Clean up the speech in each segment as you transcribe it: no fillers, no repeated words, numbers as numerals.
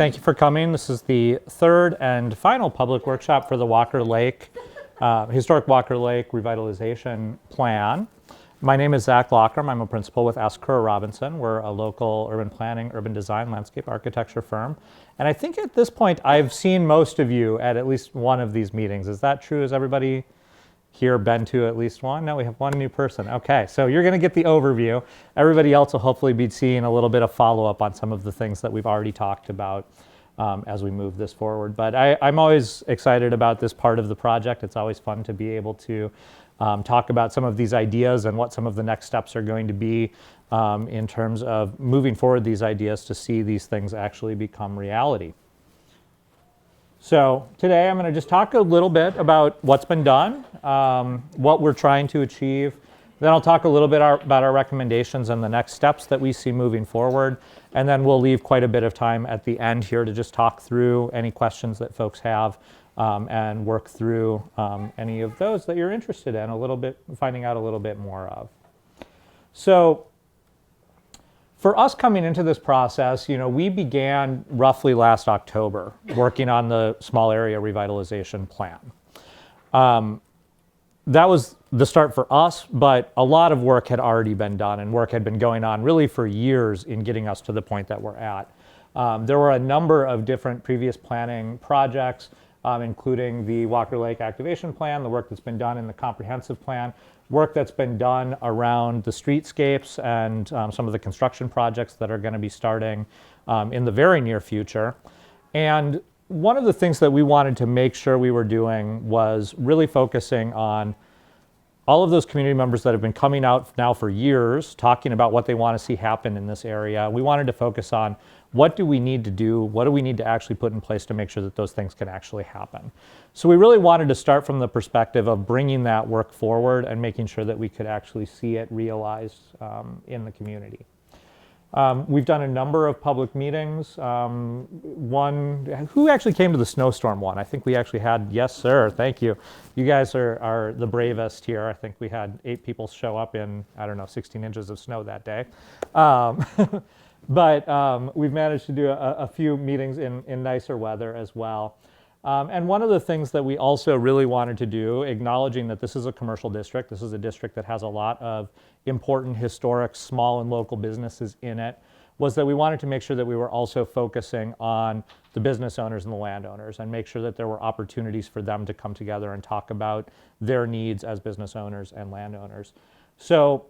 Thank you for coming. This is the third and final public workshop for the Walker Lake, Historic Walker Lake Revitalization Plan. My name is Zach Lockram. I'm a principal with Ask Kerr Robinson. We're a local urban planning, urban design, landscape architecture firm. And I think at this point, I've seen most of you at least one of these meetings. Is that true? Has everybody here been to at least one? No, we have one new person. Okay, so you're going to get the overview. Everybody else will hopefully be seeing a little bit of follow-up on some of the things that we've already talked about as we move this forward. But I'm always excited about this part of the project. It's always fun to be able to talk about some of these ideas and what some of the next steps are going to be in terms of moving forward these ideas to see these things actually become reality. So today I'm going to just talk a little bit about what's been done, what we're trying to achieve. Then I'll talk a little bit about our recommendations and the next steps that we see moving forward. And then we'll leave quite a bit of time at the end here to just talk through any questions that folks have and work through any of those that you're interested in a little bit, finding out a little bit more of. So for us coming into this process, we began roughly last October working on the small area revitalization plan. That was the start for us, but a lot of work had already been done and work had been going on really for years in getting us to the point that we're at. There were a number of different previous planning projects, including the Walker Lake Activation Plan, the work that's been done in the comprehensive plan, work that's been done around the streetscapes and some of the construction projects that are going to be starting in the very near future. And one of the things that we wanted to make sure we were doing was really focusing on all of those community members that have been coming out now for years, talking about what they want to see happen in this area. We wanted to focus on what do we need to do, what do we need to actually put in place to make sure that those things can actually happen. So we really wanted to start from the perspective of bringing that work forward and making sure that we could actually see it realized in the community. We've done a number of public meetings. Who actually came to the snowstorm one? I think we actually had, yes sir, thank you. You guys are the bravest here. I think we had 8 people show up in, 16 inches of snow that day. But we've managed to do a few meetings in nicer weather as well. And one of the things that we also really wanted to do, acknowledging that this is a commercial district, this is a district that has a lot of important historic small and local businesses in it, was that we wanted to make sure that we were also focusing on the business owners and the landowners and make sure that there were opportunities for them to come together and talk about their needs as business owners and landowners. So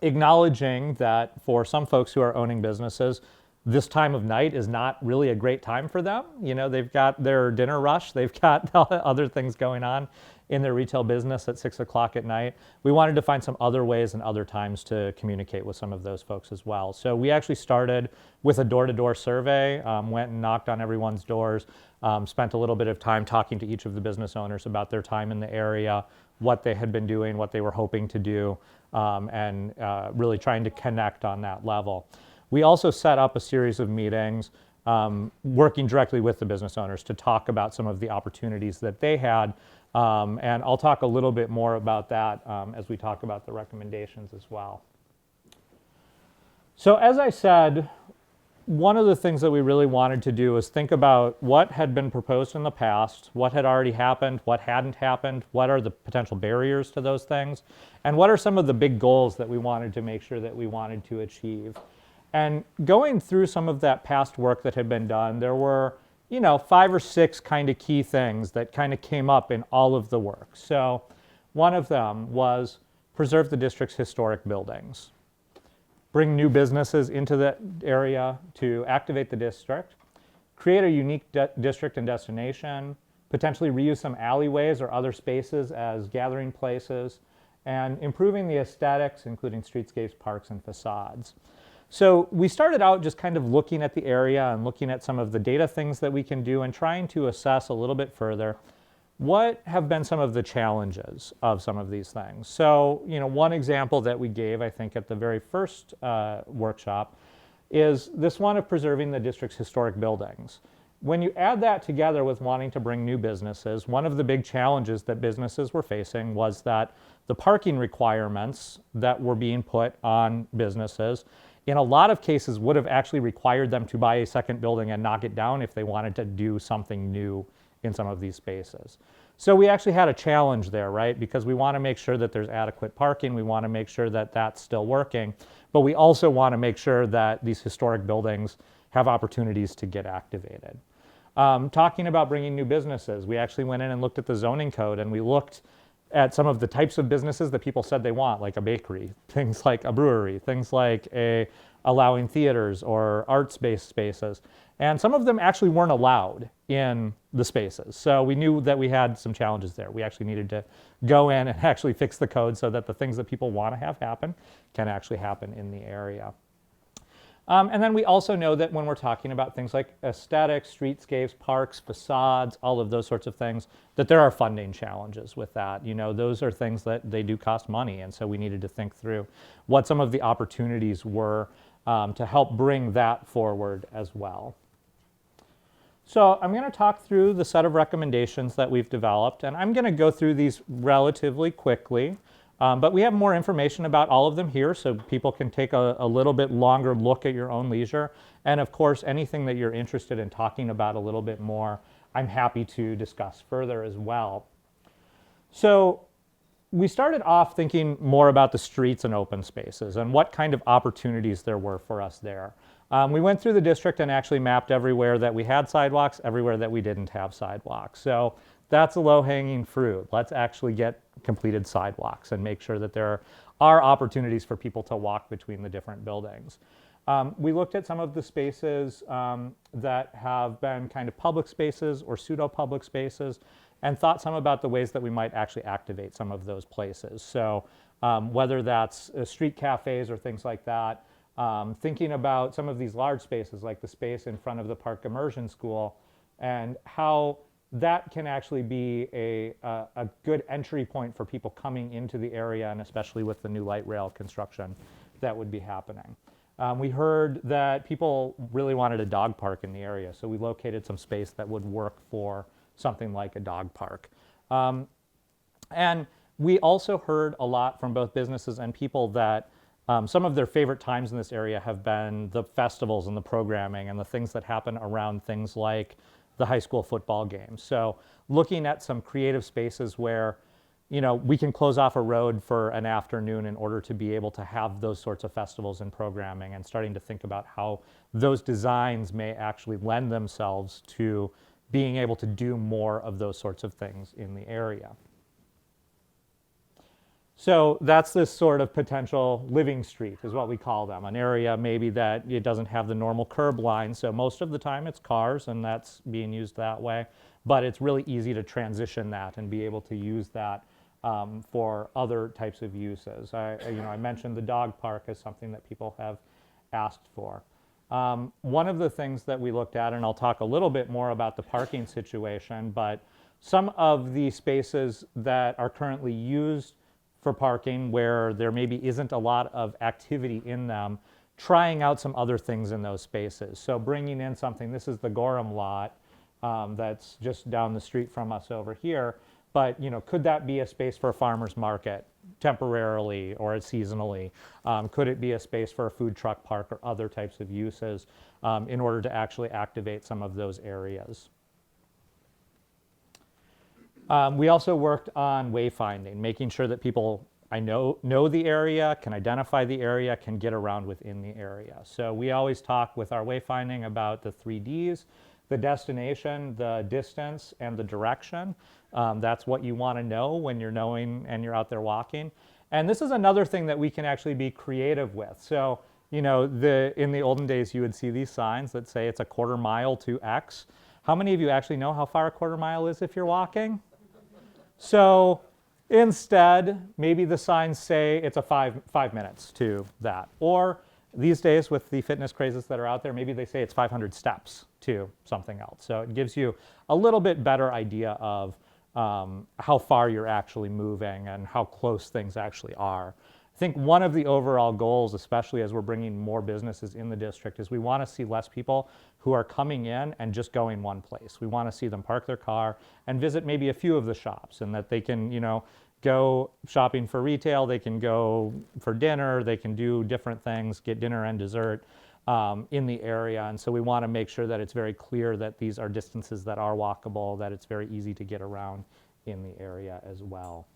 acknowledging that for some folks who are owning businesses, this time of night is not really a great time for them. They've got their dinner rush, they've got other things going on in their retail business at 6 o'clock at night. We wanted to find some other ways and other times to communicate with some of those folks as well. So we actually started with a door-to-door survey, went and knocked on everyone's doors, spent a little bit of time talking to each of the business owners about their time in the area, what they had been doing, what they were hoping to do, and really trying to connect on that level. We also set up a series of meetings working directly with the business owners to talk about some of the opportunities that they had. And I'll talk a little bit more about that as we talk about the recommendations as well. So as I said, one of the things that we really wanted to do is think about what had been proposed in the past, what had already happened, what hadn't happened, what are the potential barriers to those things, and what are some of the big goals that we wanted to make sure that we wanted to achieve. And going through some of that past work that had been done, there were, 5 or 6 kind of key things that kind of came up in all of the work. So one of them was preserve the district's historic buildings, bring new businesses into the area to activate the district, create a unique district and destination, potentially reuse some alleyways or other spaces as gathering places, and improving the aesthetics, including streetscapes, parks, and facades. So we started out just kind of looking at the area and looking at some of the data things that we can do and trying to assess a little bit further what have been some of the challenges of some of these things. So, one example that we gave, I think, at the very first workshop is this one of preserving the district's historic buildings. When you add that together with wanting to bring new businesses, one of the big challenges that businesses were facing was that the parking requirements that were being put on businesses in a lot of cases would have actually required them to buy a second building and knock it down if they wanted to do something new in some of these spaces. So we actually had a challenge there, right? Because we want to make sure that there's adequate parking. We want to make sure that that's still working. But we also want to make sure that these historic buildings have opportunities to get activated. Talking about bringing new businesses, we actually went in and looked at the zoning code, and we looked at some of the types of businesses that people said they want, like a bakery, things like a brewery, things like allowing theaters or arts-based spaces. And some of them actually weren't allowed in the spaces. So we knew that we had some challenges there. We actually needed to go in and actually fix the code so that the things that people want to have happen can actually happen in the area. And then we also know that when we're talking about things like aesthetics, streetscapes, parks, facades, all of those sorts of things, that there are funding challenges with that. You know, those are things that they do cost money, and so we needed to think through what some of the opportunities were to help bring that forward as well. So I'm going to talk through the set of recommendations that we've developed, and I'm going to go through these relatively quickly. But we have more information about all of them here, so people can take a little bit longer look at your own leisure. And of course, anything that you're interested in talking about a little bit more, I'm happy to discuss further as well. So we started off thinking more about the streets and open spaces and what kind of opportunities there were for us there. We went through the district and actually mapped everywhere that we had sidewalks, everywhere that we didn't have sidewalks. So that's a low-hanging fruit. Let's actually get completed sidewalks and make sure that there are opportunities for people to walk between the different buildings. We looked at some of the spaces that have been kind of public spaces or pseudo-public spaces and thought some about the ways that we might actually activate some of those places. So whether that's street cafes or things like that, thinking about some of these large spaces like the space in front of the Park Immersion School and how that can actually be a good entry point for people coming into the area, and especially with the new light rail construction that would be happening. We heard that people really wanted a dog park in the area, so we located some space that would work for something like a dog park. And we also heard a lot from both businesses and people that some of their favorite times in this area have been the festivals and the programming and the things that happen around things like the high school football games. So looking at some creative spaces where, you know, we can close off a road for an afternoon in order to be able to have those sorts of festivals and programming, and starting to think about how those designs may actually lend themselves to being able to do more of those sorts of things in the area. So that's this sort of potential living street is what we call them, an area maybe that it doesn't have the normal curb line. So most of the time it's cars and that's being used that way, but it's really easy to transition that and be able to use that for other types of uses. I mentioned the dog park as something that people have asked for. One of the things that we looked at, and I'll talk a little bit more about the parking situation, but some of the spaces that are currently used for parking where there maybe isn't a lot of activity in them, trying out some other things in those spaces. So bringing in something, this is the Gorham lot that's just down the street from us over here, but you know, could that be a space for a farmer's market temporarily or seasonally? Could it be a space for a food truck park or other types of uses in order to actually activate some of those areas? We also worked on wayfinding, making sure that people know the area, can identify the area, can get around within the area. So we always talk with our wayfinding about the 3 Ds, the destination, the distance, and the direction. That's what you want to know when you're knowing and you're out there walking. And this is another thing that we can actually be creative with. So, you know, in the olden days, you would see these signs that say it's a 1/4 mile to X. How many of you actually know how far a 1/4 mile is if you're walking? So instead, maybe the signs say it's a five minutes to that. Or these days with the fitness crazes that are out there, maybe they say it's 500 steps to something else. So it gives you a little bit better idea of how far you're actually moving and how close things actually are. I think one of the overall goals, especially as we're bringing more businesses in the district, is we want to see less people who are coming in and just going one place. We want to see them park their car and visit maybe a few of the shops, and that they can, you know, go shopping for retail, they can go for dinner, they can do different things, get dinner and dessert in the area. And so we want to make sure that it's very clear that these are distances that are walkable, that it's very easy to get around in the area as well.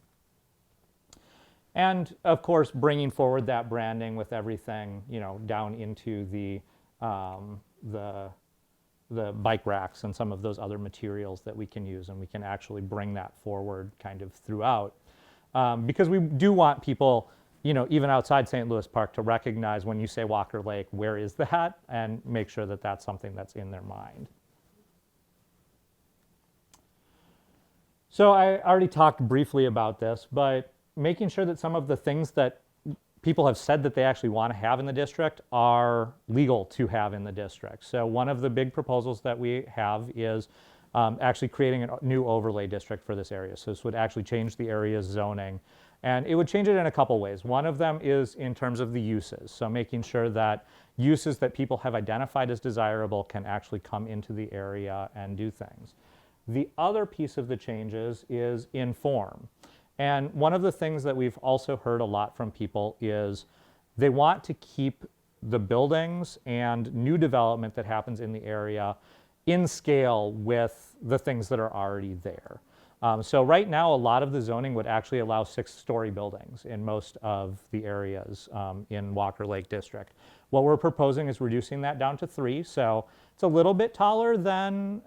And of course, bringing forward that branding with everything, down into the bike racks and some of those other materials that we can use, and we can actually bring that forward kind of throughout. Because we do want people, even outside St. Louis Park, to recognize when you say Walker Lake, where is that, and make sure that that's something that's in their mind. So I already talked briefly about this, but making sure that some of the things that people have said that they actually want to have in the district are legal to have in the district. So one of the big proposals that we have is actually creating a new overlay district for this area. So this would actually change the area's zoning. And it would change it in a couple ways. One of them is in terms of the uses. So making sure that uses that people have identified as desirable can actually come into the area and do things. The other piece of the changes is in form. And one of the things that we've also heard a lot from people is they want to keep the buildings and new development that happens in the area in scale with the things that are already there. So right now, a lot of the zoning would actually allow 6-story buildings in most of the areas in Walker Lake District. What we're proposing is reducing that down to 3. So it's a little bit taller than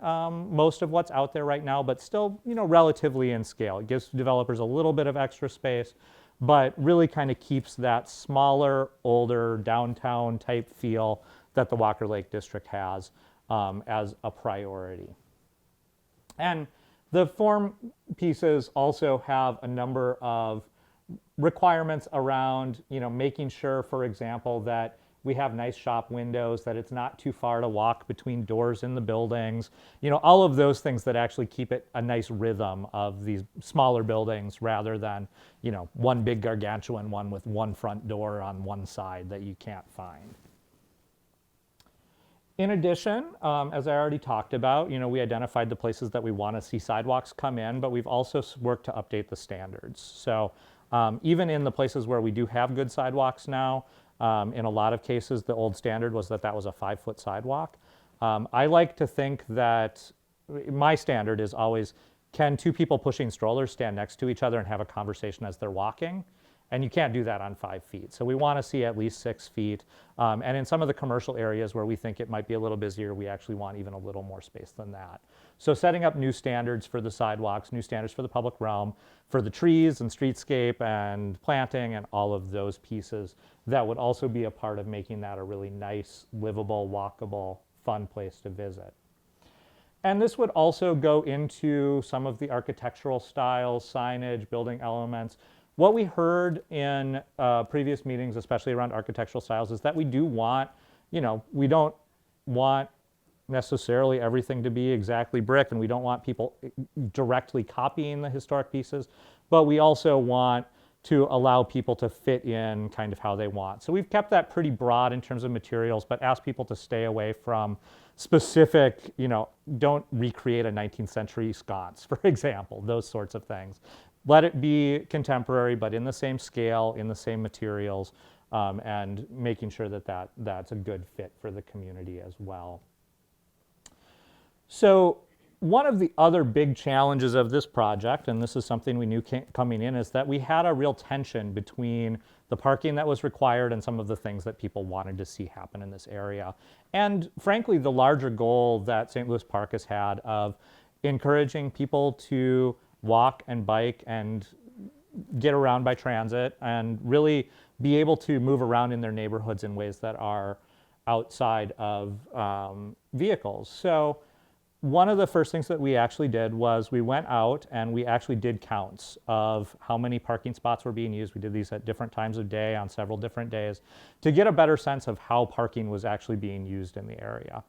most of what's out there right now, but still, relatively in scale. It gives developers a little bit of extra space, but really kind of keeps that smaller, older, downtown type feel that the Walker Lake District has as a priority. And the form pieces also have a number of requirements around, making sure, for example, that we have nice shop windows, that it's not too far to walk between doors in the buildings, all of those things that actually keep it a nice rhythm of these smaller buildings rather than, one big gargantuan one with one front door on one side that you can't find. In addition, as I already talked about, we identified the places that we want to see sidewalks come in, but we've also worked to update the standards. So even in the places where we do have good sidewalks now, in a lot of cases, the old standard was that was a 5-foot sidewalk. I like to think that my standard is always, can 2 people pushing strollers stand next to each other and have a conversation as they're walking? And you can't do that on 5 feet. So we want to see at least 6 feet. And in some of the commercial areas where we think it might be a little busier, we actually want even a little more space than that. So setting up new standards for the sidewalks, new standards for the public realm, for the trees and streetscape and planting and all of those pieces, that would also be a part of making that a really nice, livable, walkable, fun place to visit. And this would also go into some of the architectural styles, signage, building elements. What we heard in previous meetings, especially around architectural styles, is that we do want, we don't want necessarily everything to be exactly brick, and we don't want people directly copying the historic pieces, but we also want to allow people to fit in kind of how they want. So we've kept that pretty broad in terms of materials, but asked people to stay away from specific, don't recreate a 19th century sconce, for example, those sorts of things. Let it be contemporary, but in the same scale, in the same materials, and making sure that that's a good fit for the community as well. So one of the other big challenges of this project, and this is something we knew coming in, is that we had a real tension between the parking that was required and some of the things that people wanted to see happen in this area. And frankly, the larger goal that St. Louis Park has had of encouraging people to walk and bike and get around by transit and really be able to move around in their neighborhoods in ways that are outside of vehicles. So one of the first things that we actually did was we went out and we actually did counts of how many parking spots were being used. We did these at different times of day on several different days to get a better sense of how parking was actually being used in the area.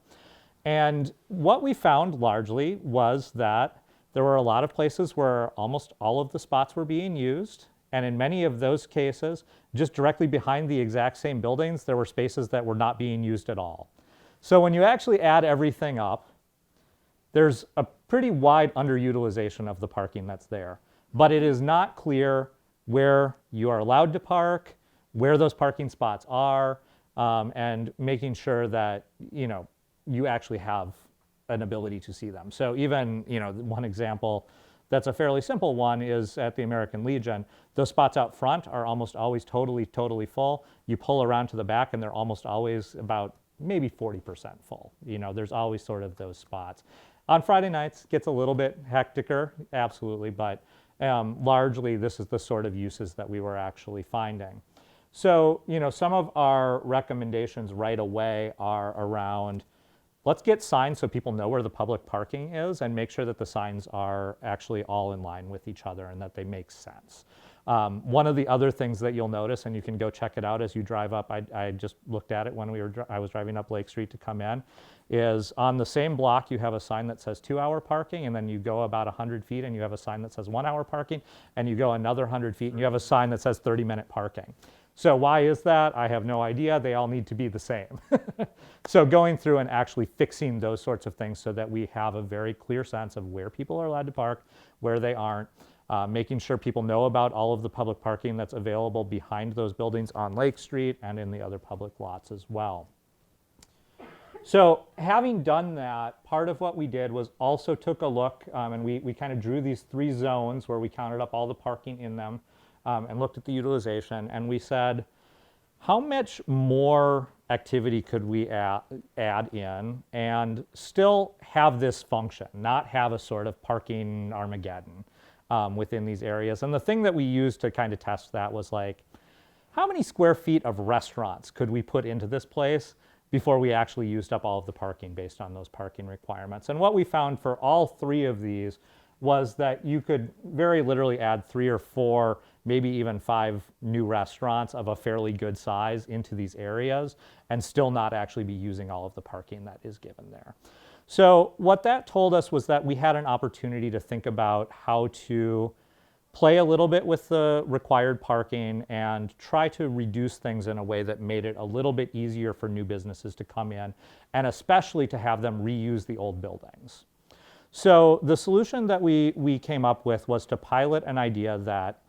And what we found largely was that there were a lot of places where almost all of the spots were being used. And in many of those cases, just directly behind the exact same buildings, there were spaces that were not being used at all. So when you actually add everything up, there's a pretty wide underutilization of the parking that's there. but it is not clear where you are allowed to park, where those parking spots are, and making sure that, you actually have an ability to see them. So even, one example that's a fairly simple one is at the American Legion. Those spots out front are almost always totally full. You pull around to the back and they're almost always about maybe 40% full. There's always sort of those spots. On Friday nights, gets a little bit hecticer, absolutely, but largely this is the sort of uses that we were actually finding. So, some of our recommendations right away are around, let's get signs so people know where the public parking is and make sure that the signs are actually all in line with each other and that they make sense. One of the other things that you'll notice, and you can go check it out as you drive up, I just looked at it when I was driving up Lake Street to come in, is on the same block you have a sign that says 2-hour parking, and then you go about 100 feet and you have a sign that says 1-hour parking, and you go another 100 feet and you have a sign that says 30-minute parking. So why is that? I have no idea. They all need to be the same. So going through and actually fixing those sorts of things so that we have a very clear sense of where people are allowed to park, where they aren't, making sure people know about all of the public parking that's available behind those buildings on Lake Street and in the other public lots as well. So having done that, part of what we did was also took a look, and we kind of drew these 3 zones where we counted up all the parking in them, and looked at the utilization, and we said, how much more activity could we add in and still have this function, not have a sort of parking Armageddon within these areas? And the thing that we used to kind of test that was like, how many square feet of restaurants could we put into this place before we actually used up all of the parking based on those parking requirements? And what we found for all 3 of these was that you could very literally add 3 or 4, maybe even 5 new restaurants of a fairly good size into these areas and still not actually be using all of the parking that is given there. So what that told us was that we had an opportunity to think about how to play a little bit with the required parking and try to reduce things in a way that made it a little bit easier for new businesses to come in, and especially to have them reuse the old buildings. So the solution that we came up with was to pilot an idea that,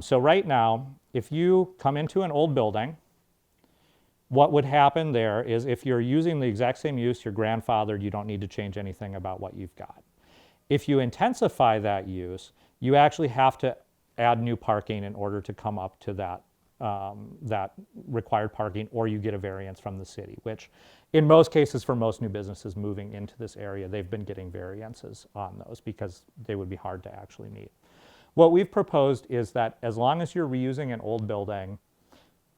so right now, if you come into an old building, what would happen there is if you're using the exact same use, you're grandfathered, you don't need to change anything about what you've got. If you intensify that use, you actually have to add new parking in order to come up to that required parking, or you get a variance from the city, which in most cases for most new businesses moving into this area, they've been getting variances on those because they would be hard to actually meet. What we've proposed is that as long as you're reusing an old building,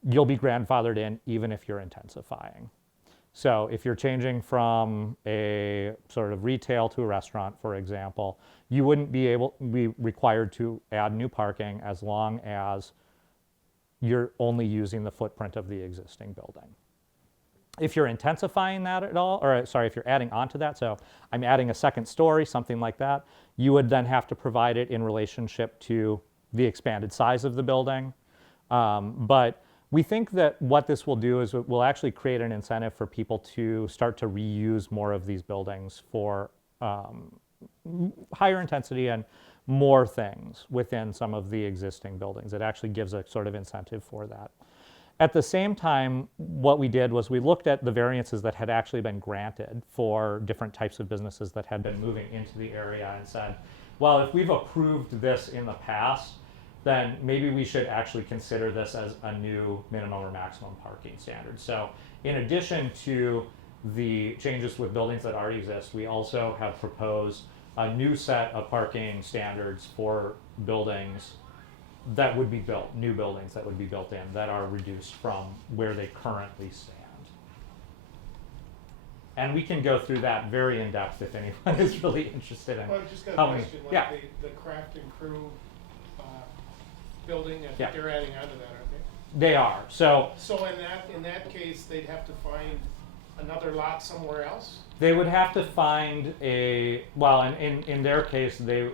you'll be grandfathered in even if you're intensifying. So if you're changing from a sort of retail to a restaurant, for example, you wouldn't be required to add new parking as long as you're only using the footprint of the existing building. If you're intensifying that at all, or sorry, if you're adding onto that, so I'm adding a second story, something like that, you would then have to provide it in relationship to the expanded size of the building. But we think that what this will do is it will actually create an incentive for people to start to reuse more of these buildings for higher intensity and more things within some of the existing buildings. It actually gives a sort of incentive for that. At the same time, what we did was we looked at the variances that had actually been granted for different types of businesses that had been moving into the area and said, well, if we've approved this in the past, then maybe we should actually consider this as a new minimum or maximum parking standard. So in addition to the changes with buildings that already exist, we also have proposed a new set of parking standards for buildings that would be built, new buildings that would be built in that are reduced from where they currently stand. And we can go through that very in depth if anyone is really interested in. Well, I just got how a many. question, like Yeah. the craft and crew building, I think Yeah. they're adding onto that, aren't they? They are. So So in that case, they'd have to find another lot somewhere else? they would have to find a, well, in their case, they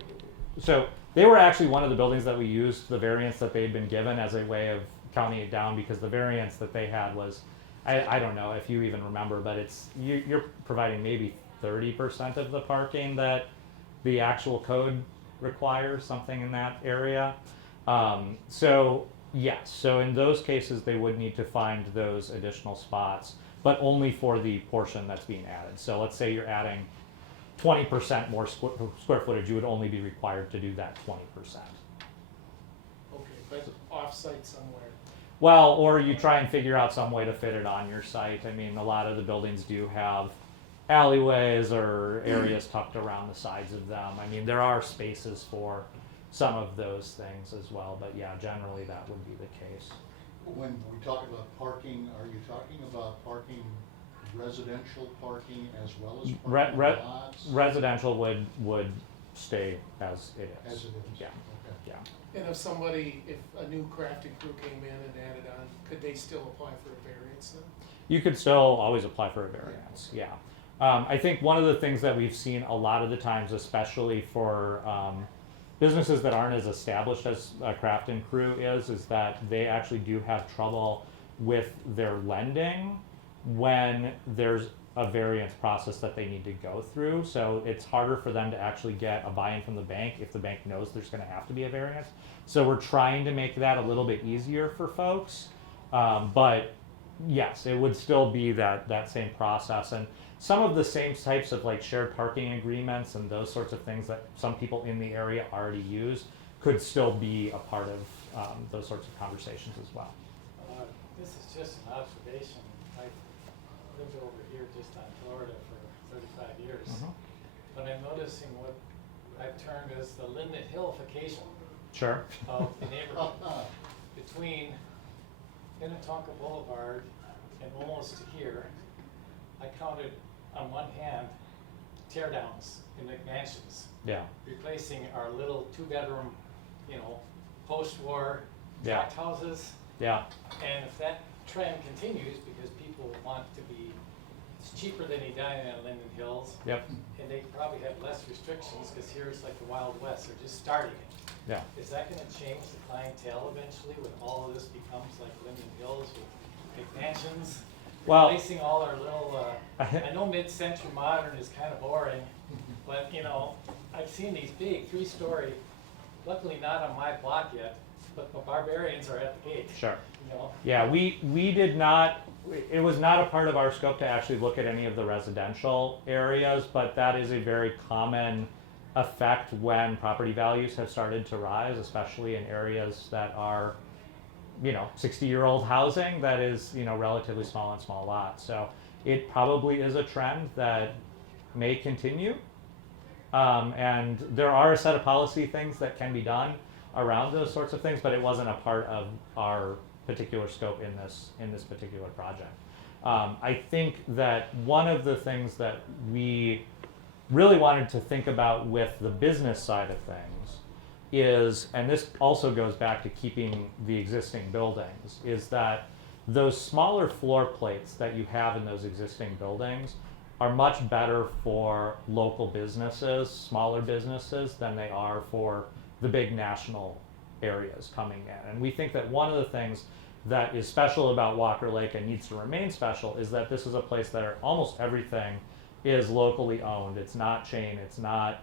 were actually one of the buildings that we used the variance that they'd been given as a way of counting it down, because the variance that they had was, I don't know if you even remember, but it's you're providing maybe 30% of the parking that the actual code require something in that area. So yes, so in those cases, they would need to find those additional spots, but only for the portion that's being added. So let's say you're adding 20% more square footage, you would only be required to do that 20%. Okay, but off-site somewhere. Well, or you try and figure out some way to fit it on your site. I mean, a lot of the buildings do have alleyways or areas tucked around the sides of them. I mean, there are spaces for some of those things as well, but yeah, generally that would be the case. When we talk about parking, are you talking about parking, residential parking as well as parking lots? Residential would stay as it is. As it is? Yeah. Okay. Yeah. And if a new crafting crew came in and added on, could they still apply for a variance then? You could still always apply for a variance, yeah. I think one of the things that we've seen a lot of the times, especially for businesses that aren't as established as a craft and crew is that they actually do have trouble with their lending when there's a variance process that they need to go through. So it's harder for them to actually get a buy-in from the bank if the bank knows there's going to have to be a variance. So we're trying to make that a little bit easier for folks. But yes, it would still be that same process. And some of the same types of like shared parking agreements and those sorts of things that some people in the area already use could still be a part of those sorts of conversations as well. This is just an observation. I lived over here just on Florida for 35 years. But I'm noticing what I've termed as the Linden Hillification Sure. of the neighborhood. Between Minnetonka Boulevard and almost to here, I counted on one hand tear downs in McMansions, Yeah. replacing our little 2-bedroom, post-war Yeah. tract houses. Yeah. And if that trend continues, because people want to be, it's cheaper than Edina and Linden Hills, Yep. and they probably have less restrictions, because here it's like the Wild West, they're just starting it. Yeah. Is that gonna change the clientele eventually, when all of this becomes like Linden Hills with McMansions? Well- Replacing all our little, I know mid-century modern is kind of boring, but I've seen these big 3-story, luckily not on my block yet, but the barbarians are at the gate. Sure. Yeah, we did not, it was not a part of our scope to actually look at any of the residential areas, but that is a very common effect when property values have started to rise, especially in areas that are 60-year-old housing that is relatively small and small lots. So it probably is a trend that may continue, and there are a set of policy things that can be done around those sorts of things, but it wasn't a part of our particular scope in this particular project. I think that one of the things that we really wanted to think about with the business side of things is, and this also goes back to keeping the existing buildings, is that those smaller floor plates that you have in those existing buildings are much better for local businesses, smaller businesses, than they are for the big national areas coming in. And we think that one of the things that is special about Walker Lake and needs to remain special is that this is a place that almost everything is locally owned. It's not chain, it's not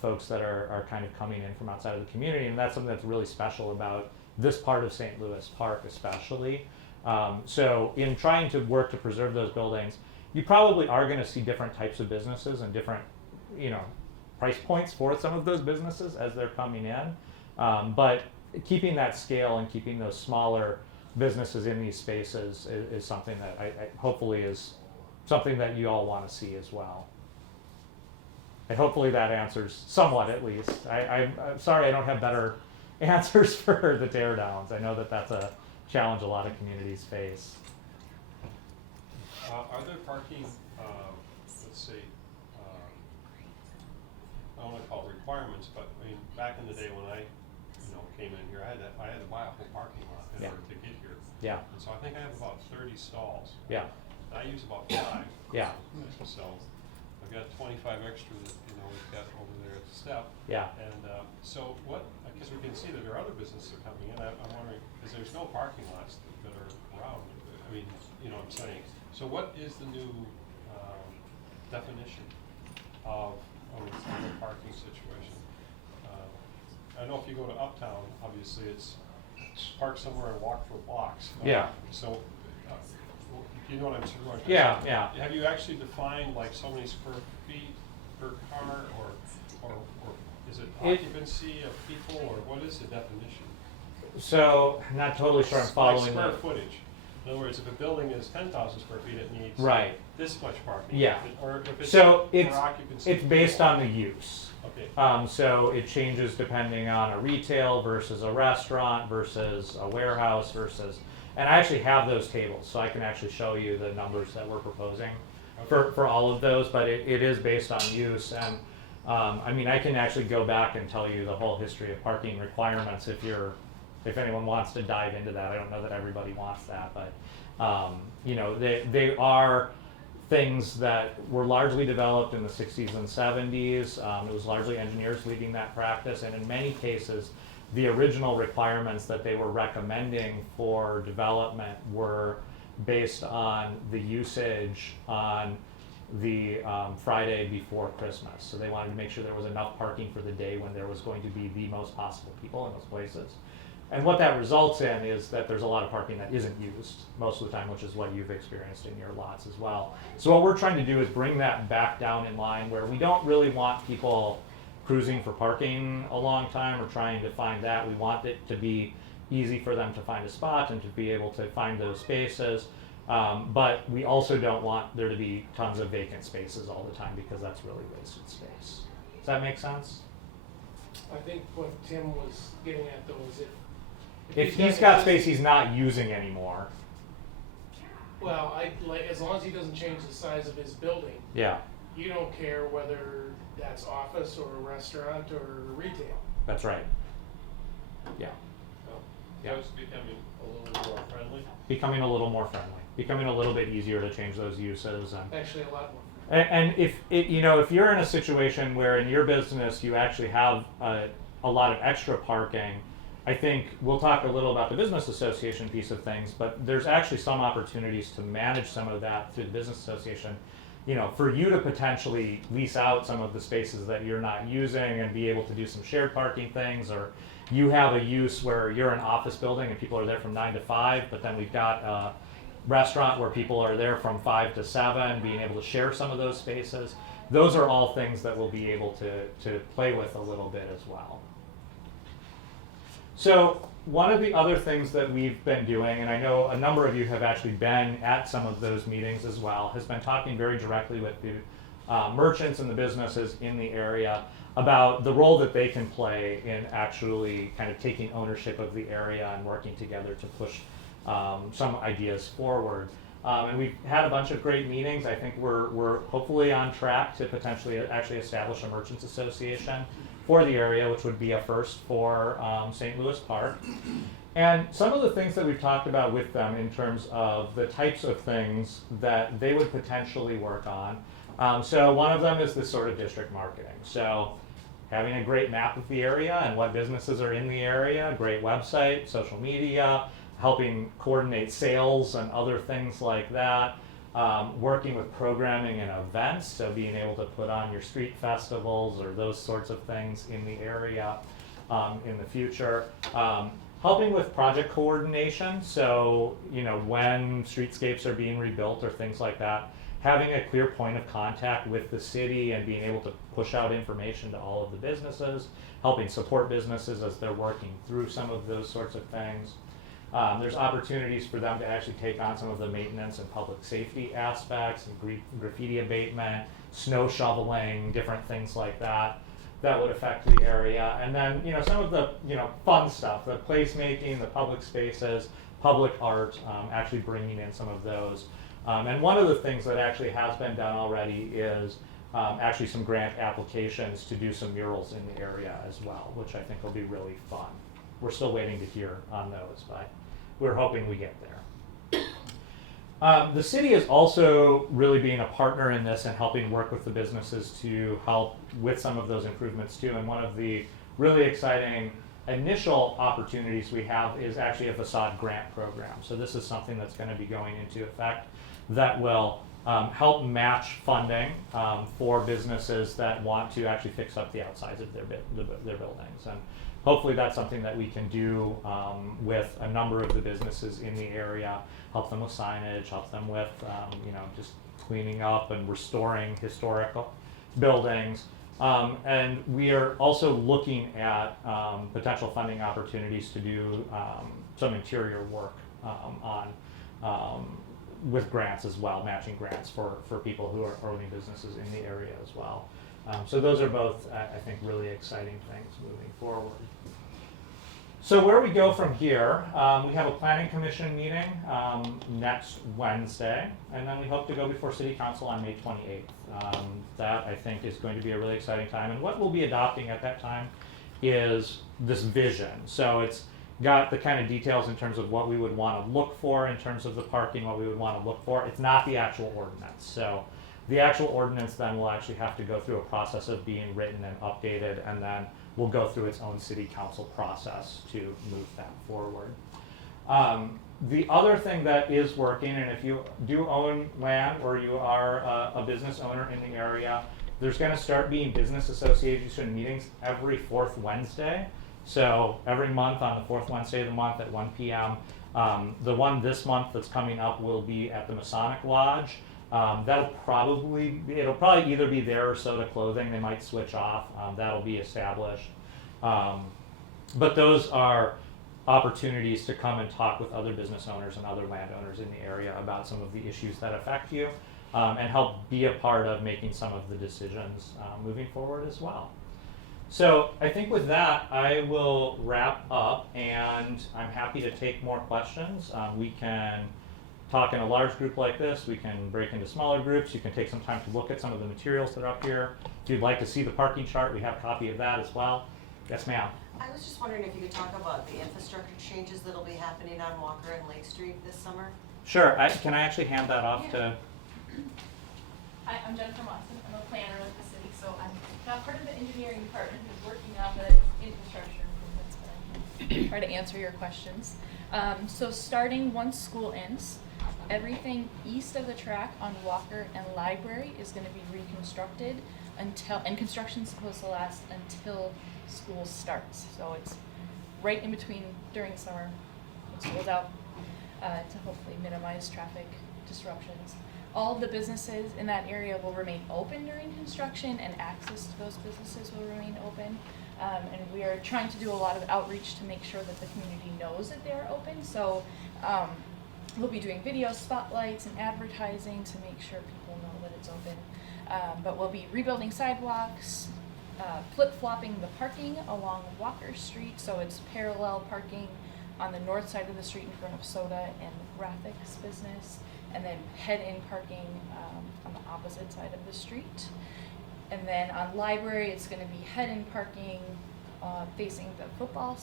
folks that are kind of coming in from outside of the community, and that's something that's really special about this part of St. Louis Park especially. So in trying to work to preserve those buildings, you probably are going to see different types of businesses and different price points for some of those businesses as they're coming in. But keeping that scale and keeping those smaller businesses in these spaces is something that I hopefully is something that you all want to see as well. And hopefully that answers somewhat, at least. I'm sorry I don't have better answers for the tear downs. I know that that's a challenge a lot of communities face. Are there parking, let's see, I don't want to call it requirements, but I mean, back in the day when I, came in here, I had to buy a whole parking lot in Yeah. order to get here. Yeah. And so I think I have about 30 stalls. Yeah. I use about 5. Yeah. So I've got 25 extra that, we've got over there at the step. Yeah. And so because we can see that there are other businesses that are coming in, I'm wondering, because there's no parking lots that are around. I mean, what I'm saying. So what is the new definition of the parking situation? if you go to Uptown, obviously it's park somewhere and walk for blocks. Yeah. So, you know what I'm saying? Yeah, yeah. Have you actually defined like so many square feet per car, or is it occupancy of people, or what is the definition? So, not totally sure I'm following Like square that. footage. In other words, if a building is 10,000 square feet, it needs Right. this much parking. Yeah. Or if it's So for occupancy. it's based on the use. Okay. So it changes depending on a retail versus a restaurant versus a warehouse versus, and I actually have those tables, so I can actually show you the numbers that we're proposing for all of those, but it is based on use. And I mean, I can actually go back and tell you the whole history of parking requirements if anyone wants to dive into that. I don't know that everybody wants that, but you know, they are things that were largely developed in the 60s and 70s. It was largely engineers leading that practice, and in many cases, the original requirements that they were recommending for development were based on the usage on the Friday before Christmas. So they wanted to make sure there was enough parking for the day when there was going to be the most possible people in those places. And what that results in is that there's a lot of parking that isn't used most of the time, which is what you've experienced in your lots as well. So what we're trying to do is bring that back down in line where we don't really want people cruising for parking a long time or trying to find that. We want it to be easy for them to find a spot and to be able to find those spaces. But we also don't want there to be tons of vacant spaces all the time because that's really wasted space. Does that make sense? I think what Tim was getting at though is If he's got space he's not using anymore. well, as long as he doesn't change the size of his building, Yeah, you don't care whether that's office or a restaurant or retail. that's right. Yeah. So it's becoming a little more friendly. Becoming a little more friendly, becoming a little bit easier to change those uses. Actually, a lot more. And if you're in a situation where in your business you actually have a lot of extra parking, I think we'll talk a little about the business association piece of things, but there's actually some opportunities to manage some of that through the business association. You know, for you to potentially lease out some of the spaces that you're not using and be able to do some shared parking things, or you have a use where you're an office building and people are there from 9 to 5, but then we've got a restaurant where people are there from 5 to 7, being able to share some of those spaces. Those are all things that we'll be able to play with a little bit as well. So one of the other things that we've been doing, and I know a number of you have actually been at some of those meetings as well, has been talking very directly with the merchants and the businesses in the area about the role that they can play in actually kind of taking ownership of the area and working together to push some ideas forward. And we've had a bunch of great meetings. I think we're hopefully on track to potentially actually establish a merchants association for the area, which would be a first for St. Louis Park. And some of the things that we've talked about with them in terms of the types of things that they would potentially work on. So one of them is this sort of district marketing. So having a great map of the area and what businesses are in the area, great website, social media, helping coordinate sales and other things like that. Working with programming and events, so being able to put on your street festivals or those sorts of things in the area in the future. Helping with project coordination, so when streetscapes are being rebuilt or things like that, having a clear point of contact with the city and being able to push out information to all of the businesses, helping support businesses as they're working through some of those sorts of things. There's opportunities for them to actually take on some of the maintenance and public safety aspects, and graffiti abatement, snow shoveling, different things like that would affect the area. And then some of the fun stuff, the placemaking, the public spaces, public art, actually bringing in some of those. And one of the things that actually has been done already is actually some grant applications to do some murals in the area as well, which I think will be really fun. We're still waiting to hear on those, but we're hoping we get there. The city is also really being a partner in this and helping work with the businesses to help with some of those improvements too. And one of the really exciting initial opportunities we have is actually a Facade Grant program. So this is something that's going to be going into effect that will help match funding for businesses that want to actually fix up the outsides of their buildings. And hopefully that's something that we can do with a number of the businesses in the area, help them with signage, help them with just cleaning up and restoring historical buildings. And we are also looking at potential funding opportunities to do some interior work with grants as well, matching grants for people who are owning businesses in the area as well. So those are both, I think, really exciting things moving forward. So where we go from here, we have a planning commission meeting next Wednesday, and then we hope to go before city council on May 28th. That, I think, is going to be a really exciting time, and what we'll be adopting at that time is this vision. So it's got the kind of details in terms of what we would want to look for in terms of the parking, what we would want to look for. It's not the actual ordinance. So the actual ordinance then will actually have to go through a process of being written and updated, and then will go through its own city council process to move that forward. The other thing that is working, and if you do own land or you are a business owner in the area, there's going to start being business association meetings every fourth Wednesday. So every month on the fourth Wednesday of the month at 1 p.m. The one this month that's coming up will be at the Masonic Lodge. It'll probably either be there or Soda Clothing. They might switch off. That'll be established. But those are opportunities to come and talk with other business owners and other landowners in the area about some of the issues that affect you, and help be a part of making some of the decisions moving forward as well. So I think with that, I will wrap up, and I'm happy to take more questions. We can talk in a large group like this. We can break into smaller groups. You can take some time to look at some of the materials that are up here. If you'd like to see the parking chart, we have a copy of that as well. Yes, ma'am. I was just wondering if you could talk about the infrastructure changes that'll be happening on Walker and Lake Street this summer? Sure. Can I actually hand that off to? Hi, I'm Jennifer Monson. I'm a planner with the city, so I'm not part of the engineering department who's working on the infrastructure improvements, but I can try to answer your questions. So starting once school ends, everything east of the track on Walker and Library is going to be reconstructed and construction's supposed to last until school starts. So it's right in between during summer when school's out, to hopefully minimize traffic disruptions. All of the businesses in that area will remain open during construction, and access to those businesses will remain open. And we are trying to do a lot of outreach to make sure that the community knows that they're open. So we'll be doing video spotlights and advertising to make sure people know that it's open. But we'll be rebuilding sidewalks, flip-flopping the parking along Walker Street, so it's parallel parking on the north side of the street in front of Soda and Rathic's business, and then head-in parking on the opposite side of the street. And then on Library, it's going to be head-in parking facing the football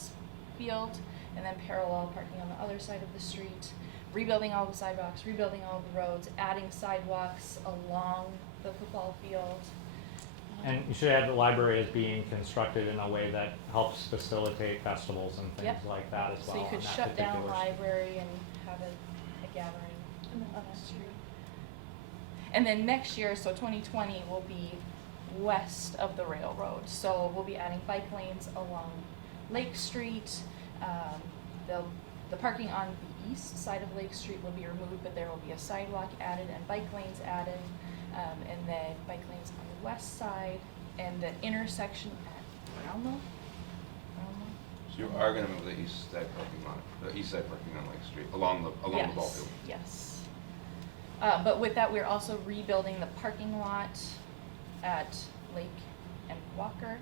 field, and then parallel parking on the other side of the street. Rebuilding all the sidewalks, rebuilding all the roads, adding sidewalks along the football field. And you should add the library as being constructed in a way that helps facilitate festivals and things Yep. like that as well. So you could on that shut down particular Library and have a gathering on that street. And then next year, so 2020, will be west of the railroad. So we'll be adding bike lanes along Lake Street. The parking on the east side of Lake Street will be removed, but there will be a sidewalk added and bike lanes added. And then bike lanes on the west side, and the intersection at Brownlow. So you are gonna move the east side parking lot, the east side parking on Lake Street, along the ball field? Yes. But with that, we're also rebuilding the parking lot at Lake and Walker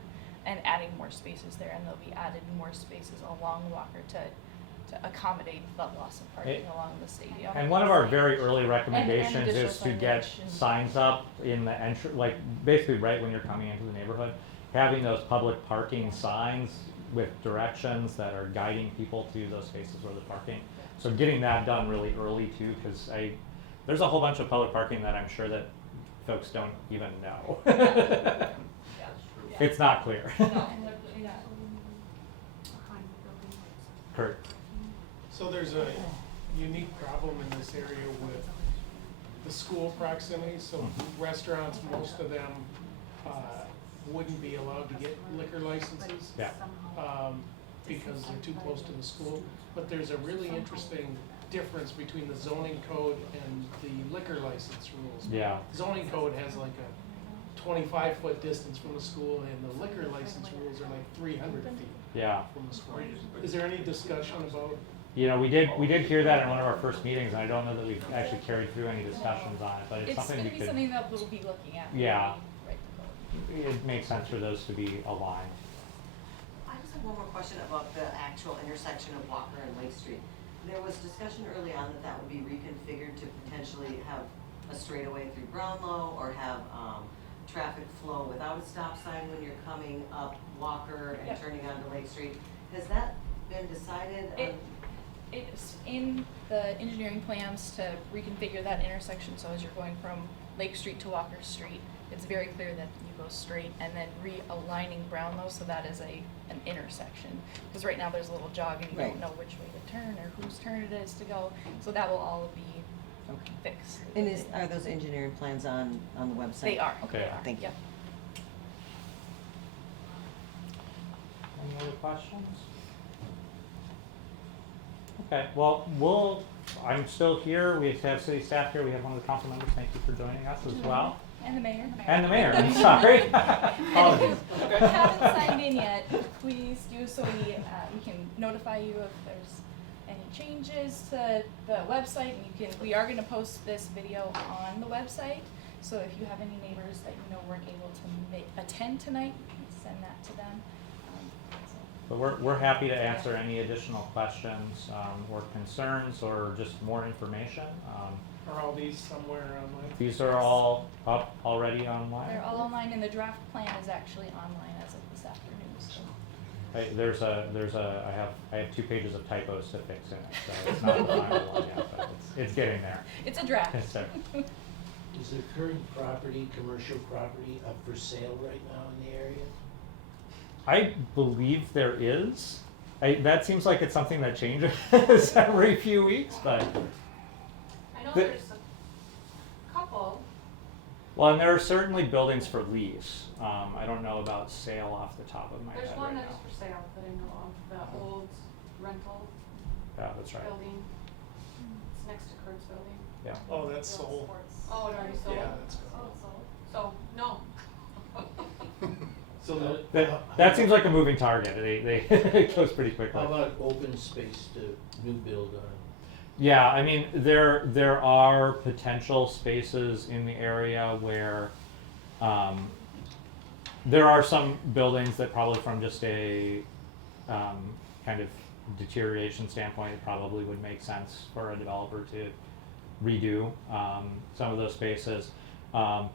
and adding more spaces there, and there'll be added more spaces along Walker to accommodate the loss of parking along the stadium. And one of our very early recommendations additional is to get signage. signs up in the like basically right when you're coming into the neighborhood, having those public parking signs with directions that are guiding people to those spaces where they're parking. So getting that done really early too, because there's a whole bunch of public parking that I'm sure that folks don't even know. It's not clear. Kurt. So there's a unique problem in this area with the school proximity, so restaurants, most of them wouldn't be allowed to get liquor licenses. Yeah. because they're too close to the school. But there's a really interesting difference between the zoning code and the liquor license rules. Yeah. Zoning code has like a 25-foot distance from the school, and the liquor license rules are like 300 feet Yeah. from the school. Is there any discussion about? You know, we did hear that in one of our first meetings, and I don't know that we've actually carried through any discussions on it, but it's It's something gonna we be could, something that we'll be looking at. when Yeah. we write the code. it makes sense for those to be aligned. I just have one more question about the actual intersection of Walker and Lake Street. There was discussion early on that that would be reconfigured to potentially have a straightaway through Brownlow or have, traffic flow without a stop sign when you're coming up Walker and Yep. turning onto Lake Street. Has that been decided? It's in the engineering plans to reconfigure that intersection, so as you're going from Lake Street to Walker Street, it's very clear that you go straight, and then realigning Brownlow, so that is an intersection. Because right now there's a little jog and you Right. don't know which way to turn or whose turn it is to go, so that will all be fixed. And are those engineering plans on the website? They are, Okay. they are, Thank you. yep. Any other questions? Okay, well, I'm still here, we have city staff here, we have one of the council members, thank you for joining us as well. And the mayor. And the mayor, I'm sorry. And Apologies. if you haven't signed in yet, please do so we can notify you if there's any changes to the website. And we are gonna post this video on the website, so if you have any neighbors that you know weren't able to attend tonight, you can send that to them. So- But we're happy to answer any additional questions, or concerns, or just more information. Are all these somewhere online? These are all up already online. They're all online, and the draft plan is actually online as of this afternoon, so. I have 2 pages of typos to fix in it, so it's not the final one yet, but it's getting there. It's a draft. Yes, sir. Is the current property, commercial property, up for sale right now in the area? I believe there is. That seems like it's something that changes every few weeks, but, I know The- there's a couple. well, and there are certainly buildings for lease. I don't know about sale off the top of my head There's one right that's now. for sale that I know of, the old rental Yeah, that's right. building. It's next to Kurt's building. Yeah. Oh, that's sold. Oh, it already sold? Yeah, that's Oh, gone. it's sold. So, no. So That seems like a moving target. It goes pretty quickly. How about open space to new build on? Yeah, I mean, there are potential spaces in the area where, there are some buildings that probably from just a, kind of deterioration standpoint, it probably would make sense for a developer to redo, some of those spaces.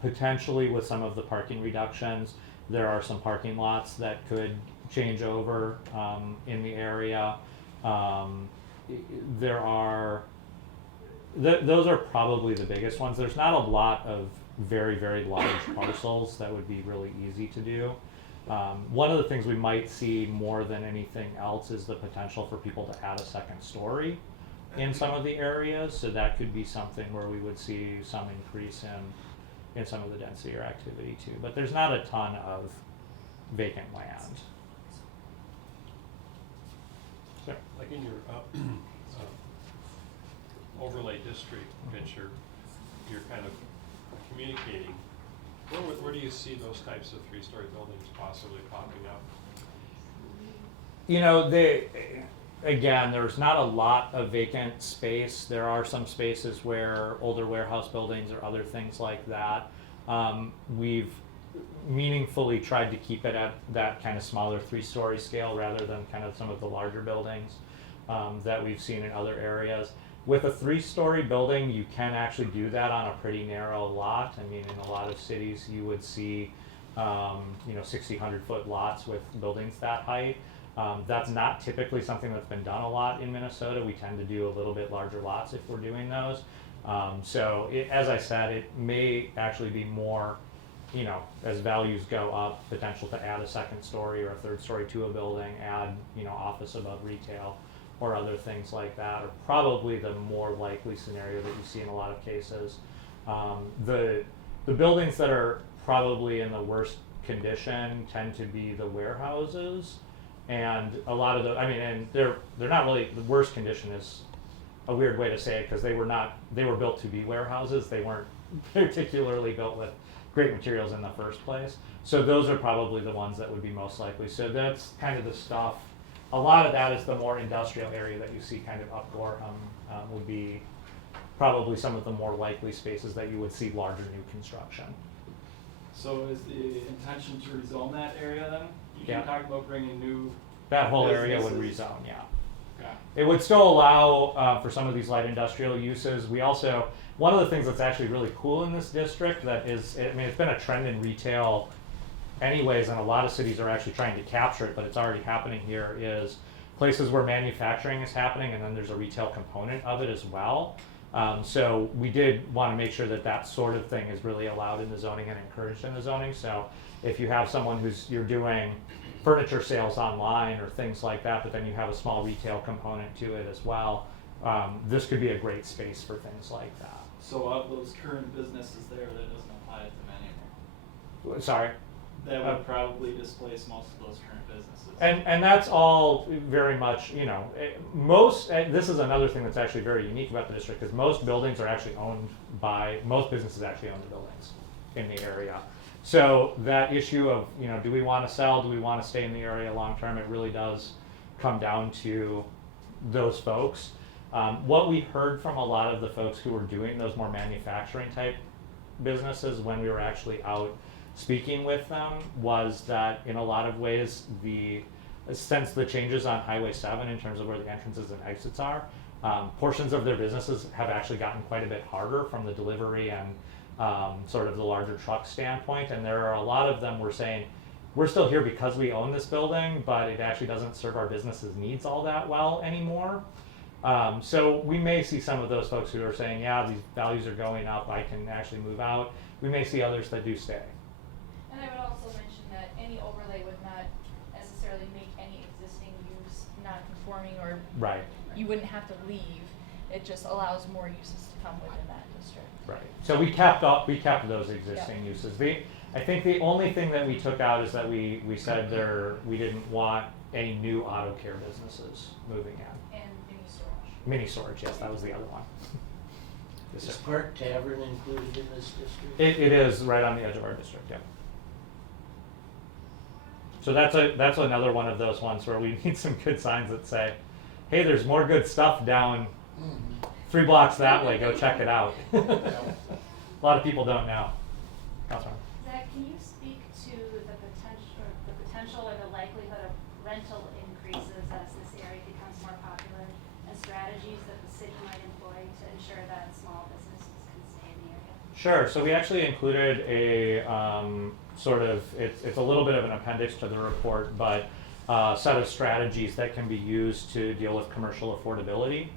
Potentially with some of the parking reductions, there are some parking lots that could change over, in the area. There are, those are probably the biggest ones. There's not a lot of very, very large parcels that would be really easy to do. One of the things we might see more than anything else is the potential for people to add a second story in some of the areas. So that could be something where we would see some increase in some of the density or activity too. But there's not a ton of vacant land. So, Like in your overlay district picture, you're kind of communicating. Where do you see those types of 3-story buildings possibly popping up? you know, again, there's not a lot of vacant space. There are some spaces where older warehouse buildings or other things like that. We've meaningfully tried to keep it at that kind of smaller 3-story scale rather than kind of some of the larger buildings that we've seen in other areas. With a 3-story building, you can actually do that on a pretty narrow lot. I mean, in a lot of cities, you would see, 60, 100-foot lots with buildings that height. That's not typically something that's been done a lot in Minnesota. We tend to do a little bit larger lots if we're doing those. As I said, it may actually be more, as values go up, potential to add a second story or a third story to a building, add, office above retail or other things like that, are probably the more likely scenario that you see in a lot of cases. The buildings that are probably in the worst condition tend to be the warehouses. And a lot of the, I mean, and they're not really, the worst condition is a weird way to say it, because they were built to be warehouses. They weren't particularly built with great materials in the first place. So those are probably the ones that would be most likely. So that's kind of the stuff. A lot of that is the more industrial area that you see kind of up Gorham, would be probably some of the more likely spaces that you would see larger new construction. So is the intention to rezone that area then? You Yeah. keep talking about bringing new, That whole area would Businesses. rezone, yeah. okay. It would still allow for some of these light industrial uses. We also, one of the things that's actually really cool in this district that is, I mean, it's been a trend in retail anyways, and a lot of cities are actually trying to capture it, but it's already happening here, is places where manufacturing is happening and then there's a retail component of it as well. So we did want to make sure that that sort of thing is really allowed in the zoning and encouraged in the zoning. So if you have someone you're doing furniture sales online or things like that, but then you have a small retail component to it as well, this could be a great space for things like that. So of those current businesses there, that doesn't apply to them anymore? Sorry. That would probably displace most of those current businesses. And that's all very much, you know, this is another thing that's actually very unique about the district, is most buildings are actually most businesses actually own the buildings in the area. So that issue of, you know, do we want to sell, do we want to stay in the area long term, it really does come down to those folks. What we heard from a lot of the folks who were doing those more manufacturing type businesses when we were actually out speaking with them was that in a lot of ways, since the changes on Highway 7 in terms of where the entrances and exits are, portions of their businesses have actually gotten quite a bit harder from the delivery and sort of the larger truck standpoint. And there are a lot of them were saying, we're still here because we own this building, but it actually doesn't serve our business's needs all that well anymore. So we may see some of those folks who are saying, yeah, these values are going up, I can actually move out. We may see others that do stay. And I would also mention that any overlay would not necessarily make any existing use non-conforming, or Right. you wouldn't have to leave. It just allows more uses to come within that district. Right. So we kept those existing uses. I think the only thing that we took out is that we said we didn't want any new auto care businesses moving in. And mini storage. Mini storage, yes, that was the other one. Yes, Is sir. Park Tavern included in this district? It is right on the edge of our district, yeah. So that's another one of those ones where we need some good signs that say, hey, there's more good stuff down 3 blocks that way, go check it out. A lot of people don't know. Councilman. Zach, can you speak to the potential or the likelihood of rental increases as this area becomes more popular, and strategies that the city might employ to ensure that small businesses can stay in the area? Sure. So we actually included a it's a little bit of an appendix to the report, but set of strategies that can be used to deal with commercial affordability.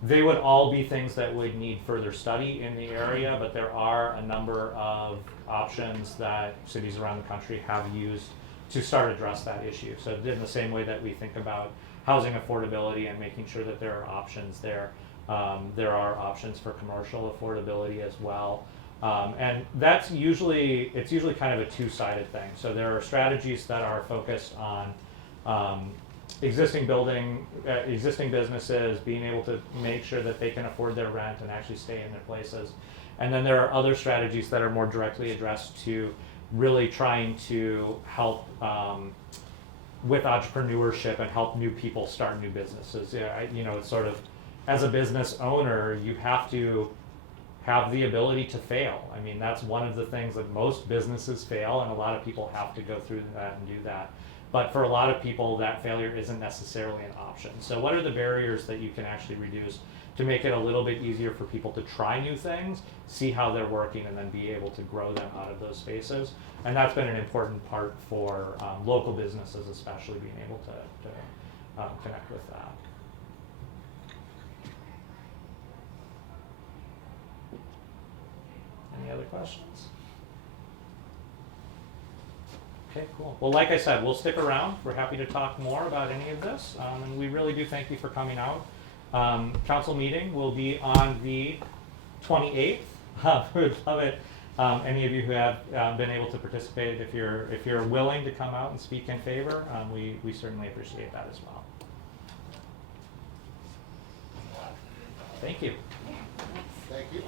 They would all be things that would need further study in the area, but there are a number of options that cities around the country have used to start address that issue. So in the same way that we think about housing affordability and making sure that there are options there, there are options for commercial affordability as well. And it's usually kind of a two-sided thing. So there are strategies that are focused on existing businesses being able to make sure that they can afford their rent and actually stay in their places. And then there are other strategies that are more directly addressed to really trying to help with entrepreneurship and help new people start new businesses. It's sort of, as a business owner, you have to have the ability to fail. I mean, that's one of the things that most businesses fail, and a lot of people have to go through that and do that. But for a lot of people, that failure isn't necessarily an option. So what are the barriers that you can actually reduce to make it a little bit easier for people to try new things, see how they're working, and then be able to grow them out of those spaces? And that's been an important part for local businesses, especially being able to connect with that. Any other questions? Okay, cool. Well, like I said, we'll stick around. We're happy to talk more about any of this, and we really do thank you for coming out. Council meeting will be on the 28th. We would love it Any of you who have been able to participate, if you're willing to come out and speak in favor, we certainly appreciate that as well. Thank you. Thank you.